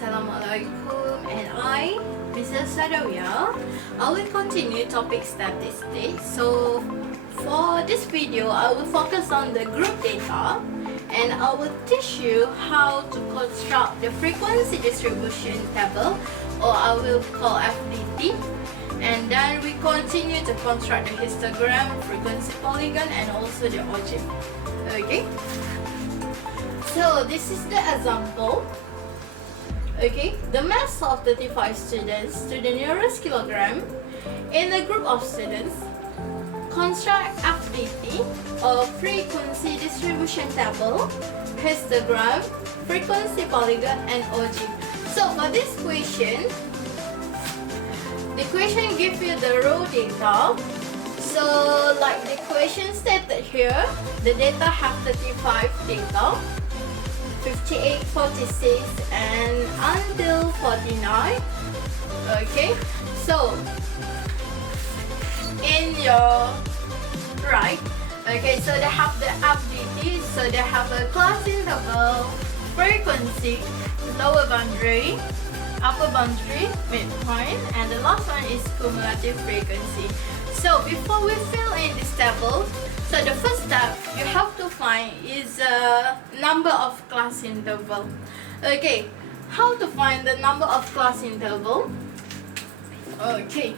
Assalamualaikum, and I, Mrs. Adawiyah, I will continue topic statistics. So for this video, I will focus on the group data, and I will teach you how to construct the frequency distribution table, or I will call FDT. And then we continue to construct the histogram, frequency polygon, and also the ogive. Okay. So this is the example. Okay, the mass of 35 students to the nearest kilogram in a group of students. Construct FDT, or frequency distribution table, histogram, frequency polygon, and ogive. So for this question, the question gives you the raw data. So like the question stated here, the data have 35 data, 58, 46, and until 49. Okay, so in your right, okay, so they have the FDT, so they have a class interval, frequency, lower boundary, upper boundary, midpoint, and the last one is cumulative frequency. So before we fill in this table, so the first step you have to find is number of class interval. Okay, how to find the number of class interval? Okay.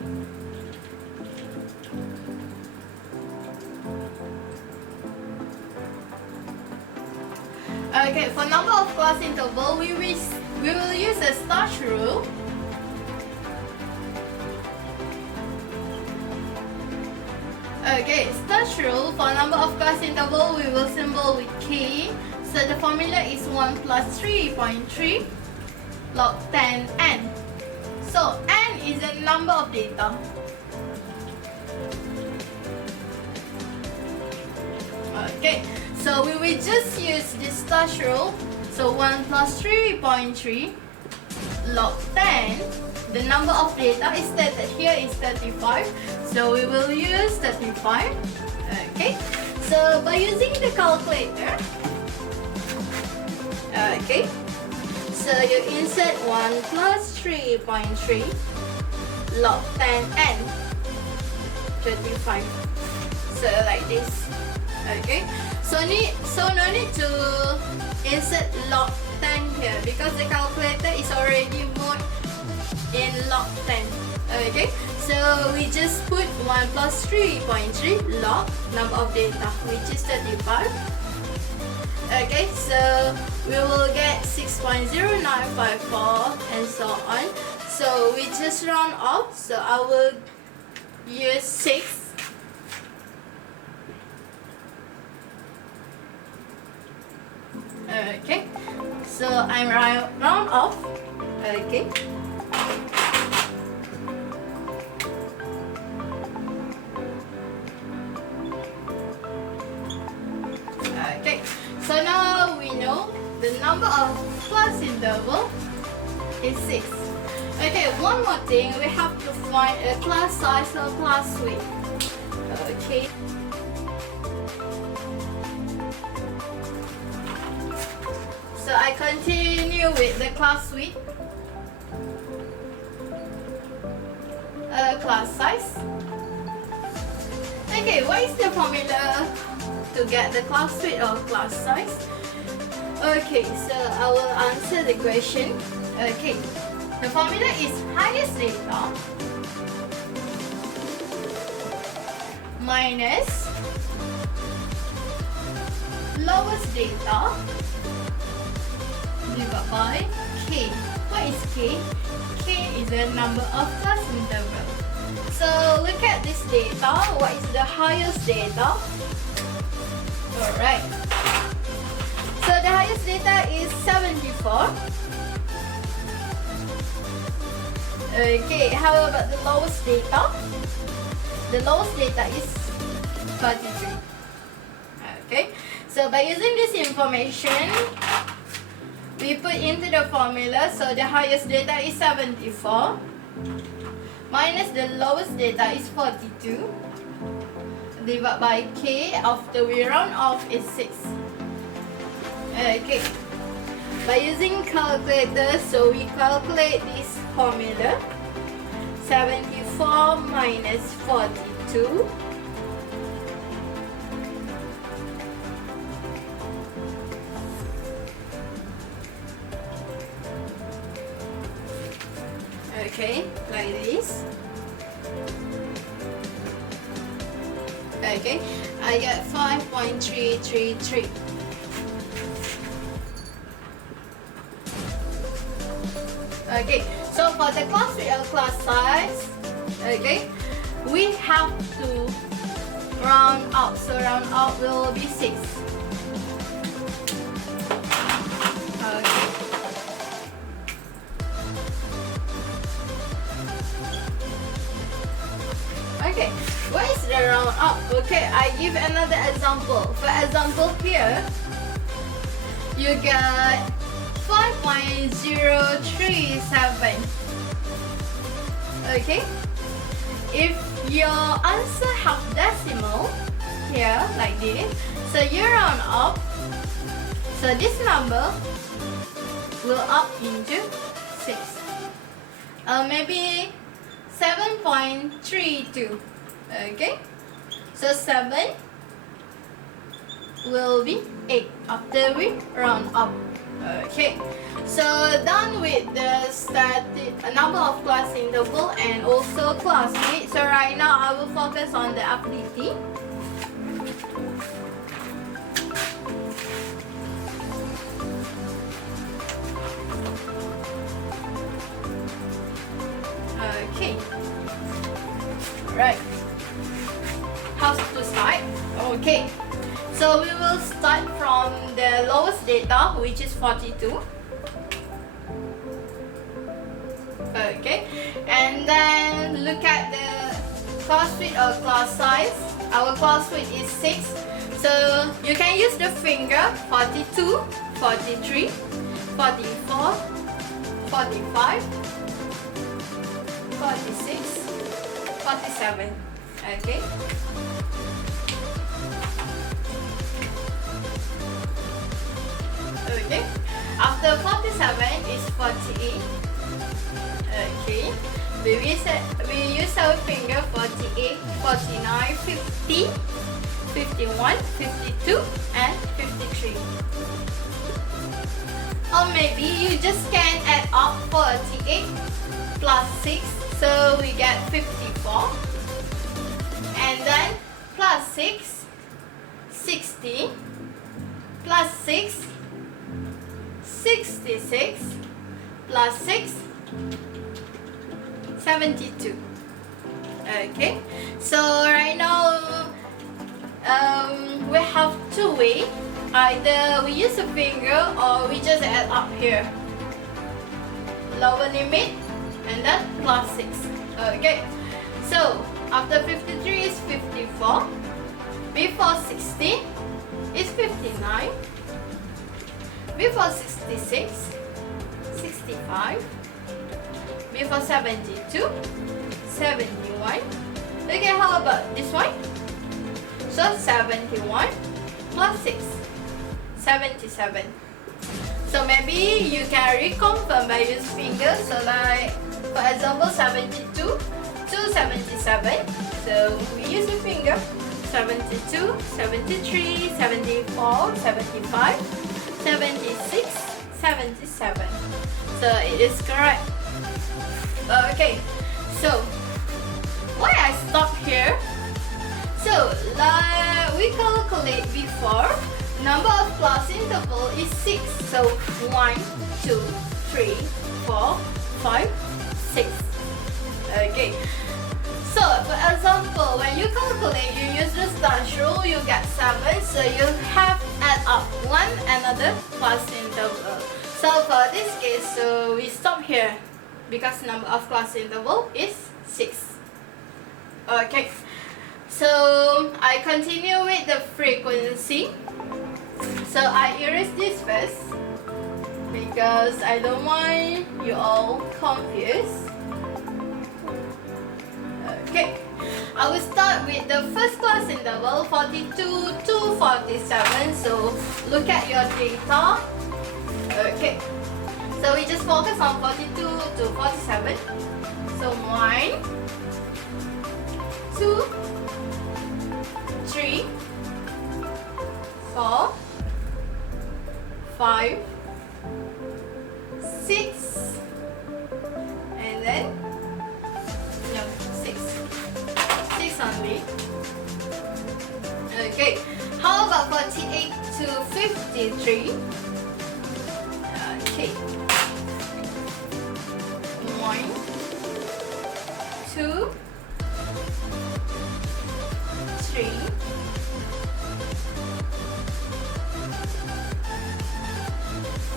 Okay, for number of class interval, we will use a starch rule. Okay, starch rule for number of class interval, we will symbol with K. So the formula is 1 plus 3.3 log 10 n. So n is the number of data. Okay, so we will just use this starch rule. So 1 plus 3.3 log 10. The number of data is stated here is 35. So we will use 35. Okay. So by using the calculator, okay. So you insert 1 plus 3.3 log 10 n 35. So like this. Okay. So no need to insert log 10 here because the calculator is already moved in log 10. Okay, so we just put 1 plus 3.3 log number of data, which is 35. Okay, so we will get 6.0954 and so on. So we just round off. So I will use 6. Okay, so I'm round off. Okay. Okay, so now we know the number of class interval is 6. Okay, one more thing, we have to find a class size or class width. Okay. So I continue with the class width, class size. Okay, what is the formula to get the class width or class size? Okay, so I will answer the question. Okay, the formula is highest data minus lowest data divided by K. What is K? K is the number of class interval. So look at this data. What is the highest data? Alright. So the highest data is 74. Okay, how about the lowest data? The lowest data is 33. Okay, so by using this information, we put into the formula. So the highest data is 74 minus the lowest data is 42 divided by K. After we round off is 6. Okay. by using calculator, so we calculate this formula. 74 minus 42. Okay, like this. Okay, I get 5.333. Okay, so for the class width or class size, okay, we have to round up. So round up will be 6. Okay. Okay, what is the round up? Okay, I give another example. For example here, you get 5.037. Okay, if your answer have decimal here like this, so you round up, so this number will up into 6, maybe 7.32. Okay, so 7 will be 8 after we round up. Okay, so done with the number of class interval and also class width. So right now I will focus on the ability. Okay, right, how to start? Okay, so we will start from the lowest data, which is 42. Okay, and then look at the class width or class size. Our class width is 6, so you can use the finger. 42, 43, 44, 45, 46, 47. Okay. Okay. After 47 is 48. Okay. We use our finger. 48, 49, 50, 51, 52, and 53. Or maybe you just can add up 48 plus 6, so we get 54. And then plus 6, 60, plus 6, 66, plus 6, 72. Okay, so right now we have two ways. Either we use a finger or we just add up here. Lower limit and then plus 6. Okay, so after 53 is 54. Before 60 is 59. Before 66, 65. Before 72, 71. Okay, how about this one? So 71 plus 6, 77. So maybe you can reconfirm by using fingers. So like, for example, 72 to 77. So we use a finger. 72, 73, 74, 75, 76, 77. So it is correct. Okay, so why I stop here? So like we calculate before, number of class interval is 6. So 1, 2, 3, 4, 5, 6. Okay. So for example, when you calculate, you use the slash rule, you get 7. So you have add up one another class interval. So for this case, so we stop here because number of class interval is 6. Okay. So I continue with the frequency. So I erase this first because I don't want you all confused. Okay, I will start with the first class interval 42 to 47. So look at your data. Okay, focus on 42 to 47. So 1, 2, 3, 4, 5, 6, and then no, 6 only. Okay, how about 48 to 53? Okay, 1, 2, 3,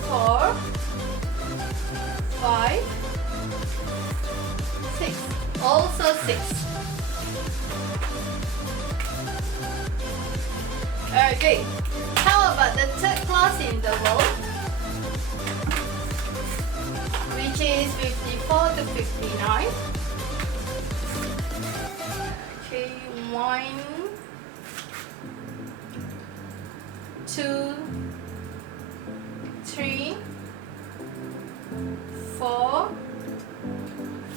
4, 5, 6. Also 6. Okay, how about the third class interval, which is 54 to 59? Okay, 1, 2, 3, 4,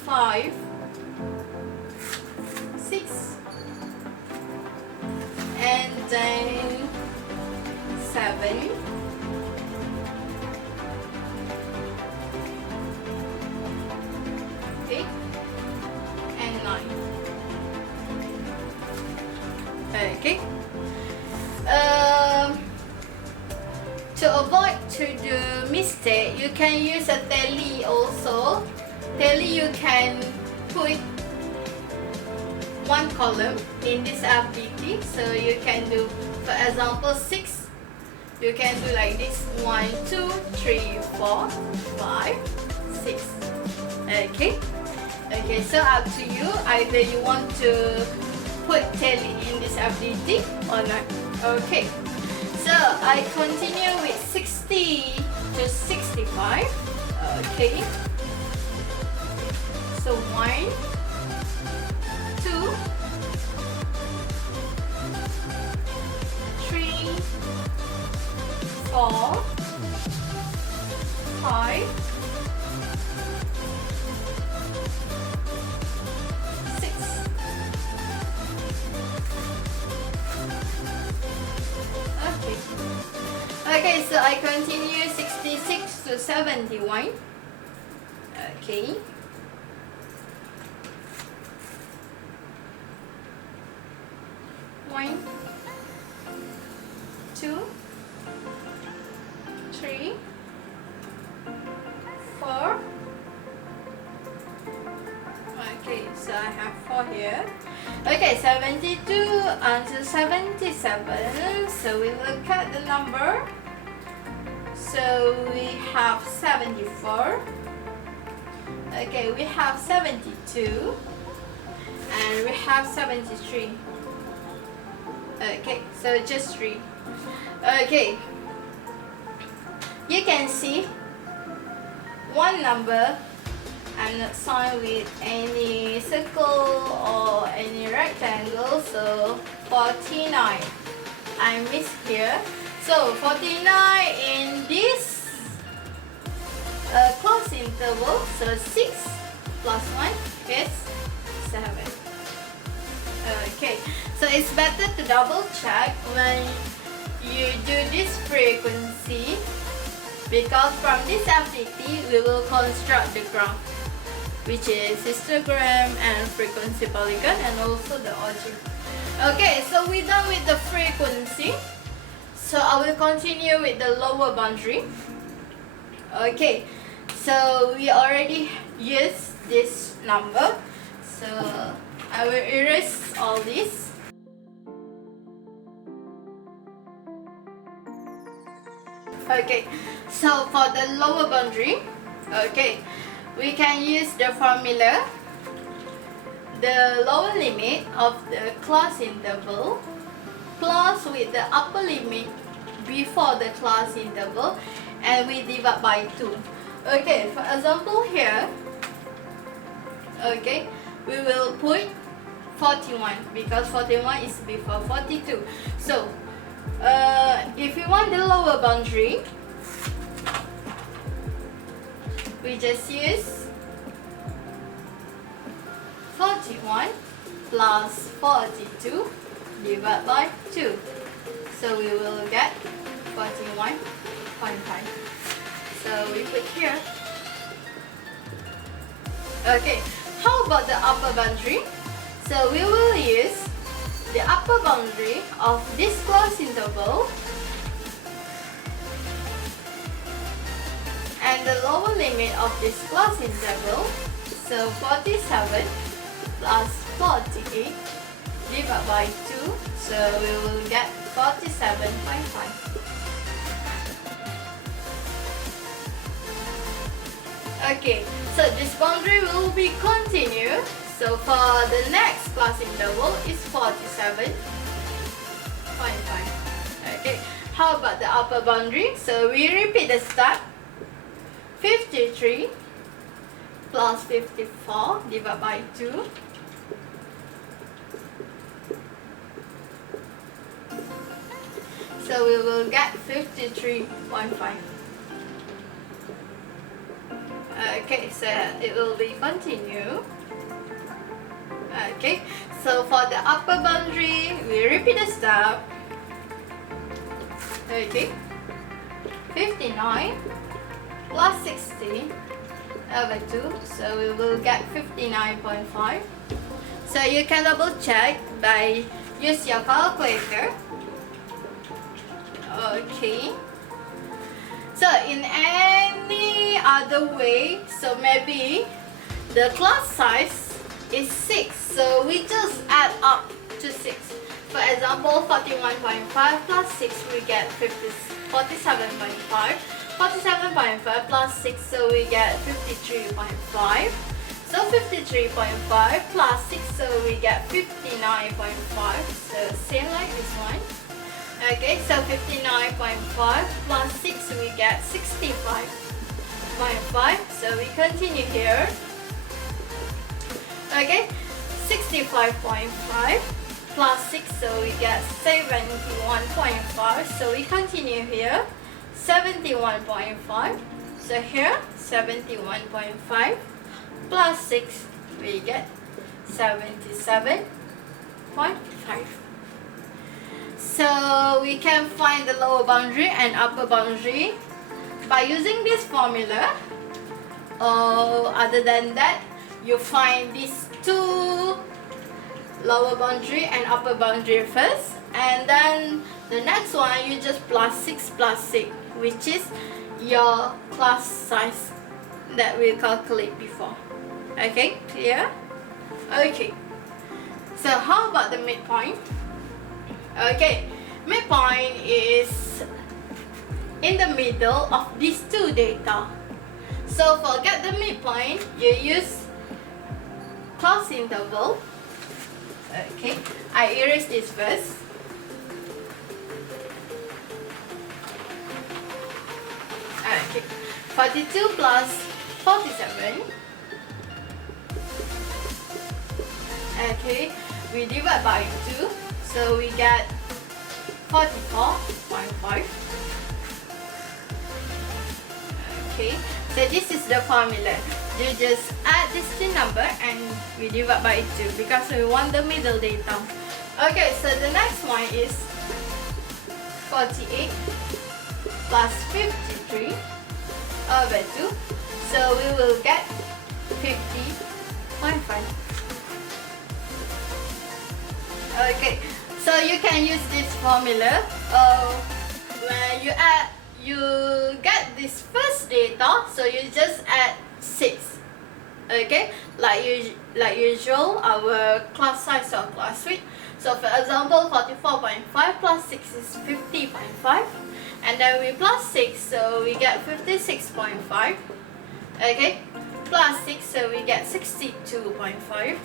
5, 6, and then 7, okay, and 9. Okay. To avoid to do mistake, you can use a tally also. Tally, you can put one column in this activity. So you can do, for example, 6. You can do like this: 1, 2, 3, 4, 5, 6. Okay. Okay. So up to you. Either you want to put tally in this activity or not. Okay. So I continue with 60 to 65. Okay. So 1, 2, 3, 4, 5, 6. Okay. Okay, so I continue 66 to 71. Okay. One, 2, 3, 4. Okay, so I have 4 here. Okay, 72 until 77. So we look at the number. So we have 74. Okay, we have 72. And we have 73. Okay, so just 3. Okay, you can see one number I'm not signed with any circle or any rectangle, so 49 I missed here. So 49 in this class interval, so 6 plus 1 is 7. Okay, so it's better to double check when you do this frequency, because from this activity we will construct the graph, which is histogram and frequency polygon and also the origin. Okay, so we're done with the frequency. So I will continue with the lower boundary. Okay, so we already used this number. So I will erase all this. Okay, so for the lower boundary, okay, we can use the formula. The lower limit of the class interval plus with the upper limit before the class interval, and we divide by 2. Okay, for example here, okay, we will put 41 because 41 is before 42. So if you want the lower boundary, we just use 41 plus 42 divided by 2. So we will get 41.5. So we put here. Okay, how about the upper boundary? So we will use the upper boundary of this closed interval and the lower limit of this closed interval. So 47 plus 48 divided by 2, so we will get 47.5. Okay, so this boundary will be continued. So for the next class interval is 47.5. Okay, how about the upper boundary? So we repeat the step. 53 plus 54 divided by 2. So we will get 53.5. Okay, so it will be continue. Okay, so for the upper boundary, we repeat the step. Okay, 59 plus 60 over 2, so we will get 59.5. So you can double check by use your calculator. Okay, so in any other way, so maybe the class size is 6, so we just add up to 6. For example, 41.5 plus 6, we get 47.5. 47.5 plus 6, so we get 53.5. So 53.5 plus 6, so we get 59.5. So same like this one. Okay, so 59.5 plus 6, we get 65.5. So we continue here. Okay, 65.5 plus 6, so we get 71.5. So we continue here. 71.5. So here 71.5 plus 6, we get 77.5. So we can find the lower boundary and upper boundary by using this formula. Other than that, you find these two lower boundary and upper boundary first, and then the next one you just plus 6, which is your class size that we calculate before. Okay, clear? Okay, so how about the midpoint? Okay, midpoint is in the middle of these two data. So for get the midpoint, you use closed interval. Okay, I erase this first. Okay, 42 plus 47. Okay, we divide by 2, so we get 44.5. Okay, so this is the formula. You just add this two number and we divide by 2 because we want the middle data. Okay, so the next one is 48 plus 53 over 2. So we will get 50.5. Okay, so you can use this formula. When you get this first data, so you just add 6. Okay, like usual, our class size or class width. So for example, 44.5 plus 6 is 50.5, and then we plus 6, so we get 56.5. Okay, plus 6, so we get 62.5,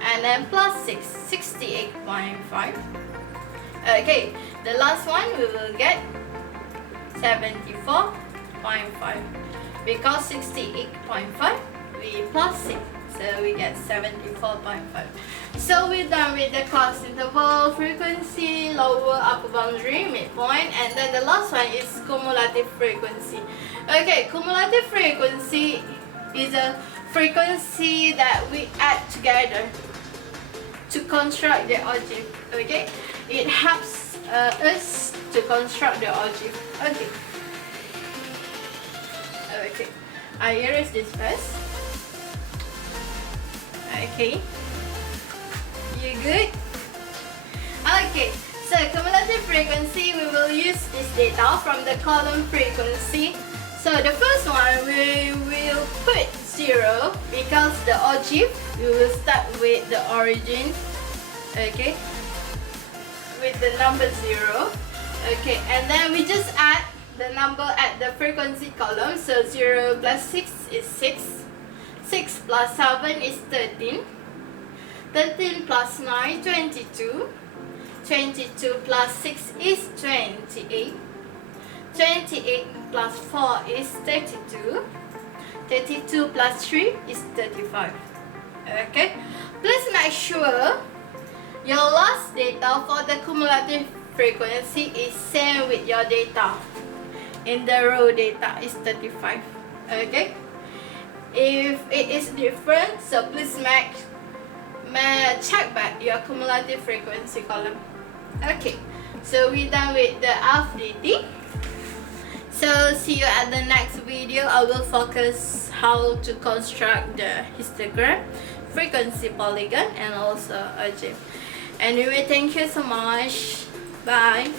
and then plus 6, 68.5. Okay, the last one we will get 74.5 because 68.5 we plus 6, so we get 74.5. So we're done with the class interval, frequency, lower, upper boundary, midpoint, and then the last one is cumulative frequency. Okay, cumulative frequency is a frequency that we add together to construct the ogive. Okay, it helps us to construct the ogive. Okay. Okay, I erase this first. Okay, you good? Okay, so cumulative frequency, we will use this data from the column frequency. So the first one, we will put 0 because the ogive, we will start with the origin, okay, with the number 0. Okay, and then we just add the number at the frequency column. So 0 plus 6 is 6. 6 plus 7 is 13. 13 plus 9, 22. 22 plus 6 is 28. 28 plus 4 is 32. 32 plus 3 is 35. Okay, please make sure your last data for the cumulative frequency is same with your data. In the row data is 35. Okay, if it is different, so please check back your cumulative frequency column. Okay, so we're done with the FDT. So see you at the next video. I will focus how to construct the histogram, frequency polygon, and also ogive. Anyway, thank you so much. Bye.